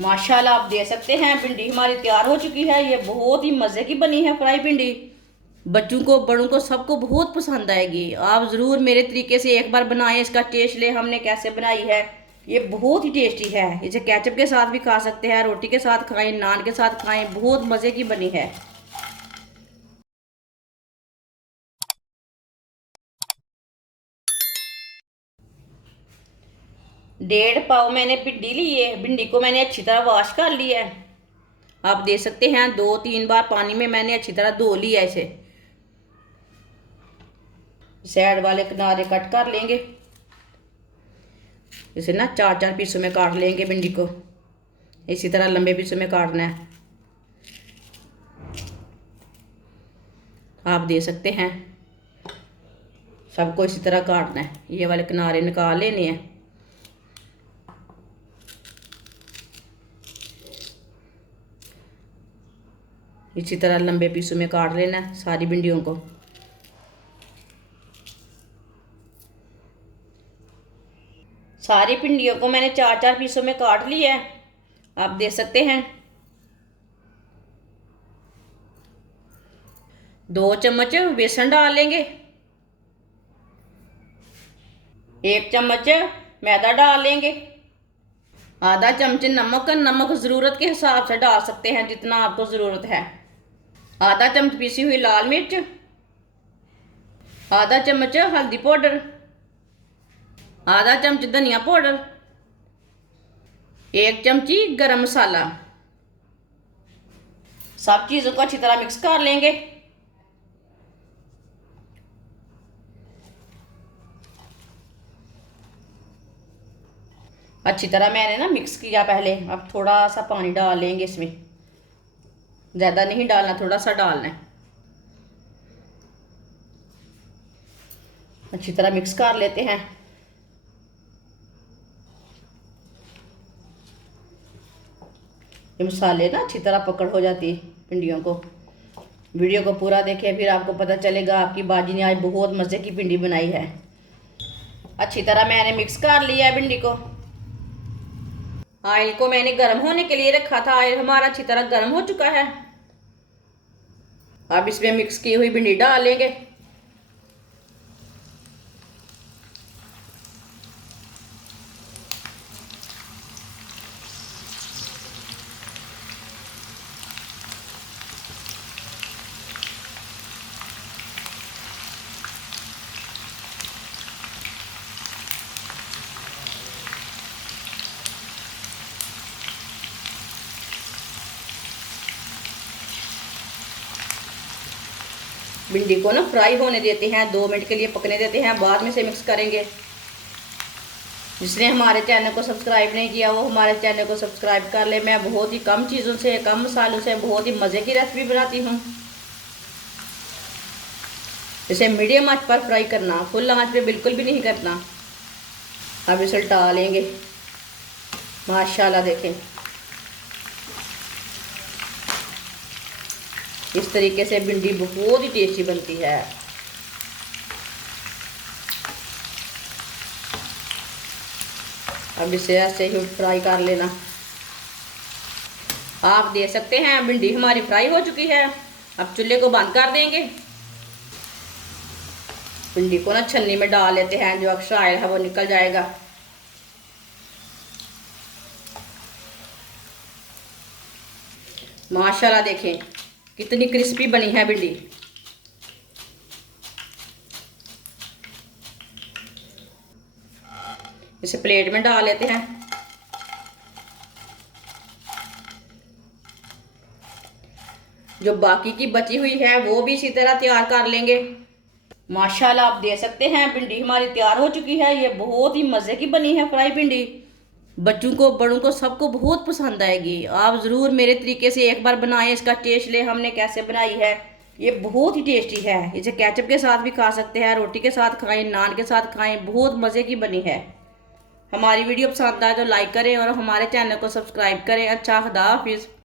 माशाल्लाह आप देख सकते हैं भिंडी हमारी तैयार हो चुकी है। ये बहुत ही मज़े की बनी है फ्राई भिंडी। बच्चों को बड़ों को सबको बहुत पसंद आएगी। आप ज़रूर मेरे तरीके से एक बार बनाएं, इसका टेस्ट ले हमने कैसे बनाई है। ये बहुत ही टेस्टी है। इसे केचप के साथ भी खा सकते हैं, रोटी के साथ खाएं, नान के साथ खाएं, बहुत मज़े की बनी है। 1.5 पाव मैंने भिंडी ली है। भिंडी को मैंने अच्छी तरह वॉश कर लिया है। आप देख सकते हैं 2-3 बार पानी में मैंने अच्छी तरह धो लिया इसे। साइड वाले किनारे कट कर लेंगे। इसे ना 4-4 पीसों में काट लेंगे। भिंडी को इसी तरह लंबे पीसों में काटना है। आप दे सकते हैं सबको इसी तरह काटना है। ये वाले किनारे निकाल लेने हैं। इसी तरह लंबे पीसों में काट लेना है सारी भिंडियों को। सारी भिंडियों को मैंने 4-4 पीसों में काट लिया है। आप देख सकते हैं 2 चम्मच बेसन डाल लेंगे। 1 चम्मच मैदा डाल लेंगे। आधा चम्मच नमक। नमक ज़रूरत के हिसाब से डाल सकते हैं जितना आपको ज़रूरत है। आधा चम्मच पीसी हुई लाल मिर्च। आधा चम्मच हल्दी पाउडर। आधा चम्मच धनिया पाउडर। 1 चमची गरम मसाला। सब चीज़ों को अच्छी तरह मिक्स कर लेंगे। अच्छी तरह मैंने ना मिक्स किया पहले। अब थोड़ा सा पानी डाल लेंगे इसमें। ज़्यादा नहीं डालना, थोड़ा सा डालना है। अच्छी तरह मिक्स कर लेते हैं। ये मसाले ना अच्छी तरह पकड़ हो जाती है भिंडियों को। वीडियो को पूरा देखें, फिर आपको पता चलेगा आपकी बाजी ने आज बहुत मज़े की भिंडी बनाई है। अच्छी तरह मैंने मिक्स कर लिया है भिंडी को। ऑयल को मैंने गर्म होने के लिए रखा था। ऑयल हमारा अच्छी तरह गर्म हो चुका है। अब इसमें मिक्स की हुई भिंडी डाल लेंगे। भिंडी को ना फ्राई होने देते हैं, 2 मिनट के लिए पकने देते हैं, बाद में से मिक्स करेंगे। जिसने हमारे चैनल को सब्सक्राइब नहीं किया वो हमारे चैनल को सब्सक्राइब कर ले। मैं बहुत ही कम चीज़ों से, कम मसालों से बहुत ही मज़े की रेसिपी बनाती हूँ। इसे मीडियम आंच पर फ्राई करना, फुल आंच पे बिल्कुल भी नहीं करना। अब इसे उल्टा लेंगे। माशाल्लाह देखें इस तरीके से भिंडी बहुत ही टेस्टी बनती है। अब इसे ऐसे ही फ्राई कर लेना। आप देख सकते हैं भिंडी हमारी फ्राई हो चुकी है। अब चूल्हे को बंद कर देंगे। भिंडी को ना छन्नी में डाल लेते हैं, जो एक्स्ट्रा ऑयल है वो निकल जाएगा। माशाल्लाह देखें कितनी क्रिस्पी बनी है भिंडी। इसे प्लेट में डाल लेते हैं। जो बाकी की बची हुई है वो भी इसी तरह तैयार कर लेंगे। माशाल्लाह आप देख सकते हैं भिंडी हमारी तैयार हो चुकी है। ये बहुत ही मज़े की बनी है फ्राई भिंडी। बच्चों को बड़ों को सबको बहुत पसंद आएगी। आप ज़रूर मेरे तरीके से एक बार बनाएं, इसका टेस्ट ले हमने कैसे बनाई है। ये बहुत ही टेस्टी है। इसे केचप के साथ भी खा सकते हैं, रोटी के साथ खाएं, नान के साथ खाएं, बहुत मज़े की बनी है। हमारी वीडियो पसंद आए तो लाइक करें और हमारे चैनल को सब्सक्राइब करें। अच्छा, खुदा हाफिज़।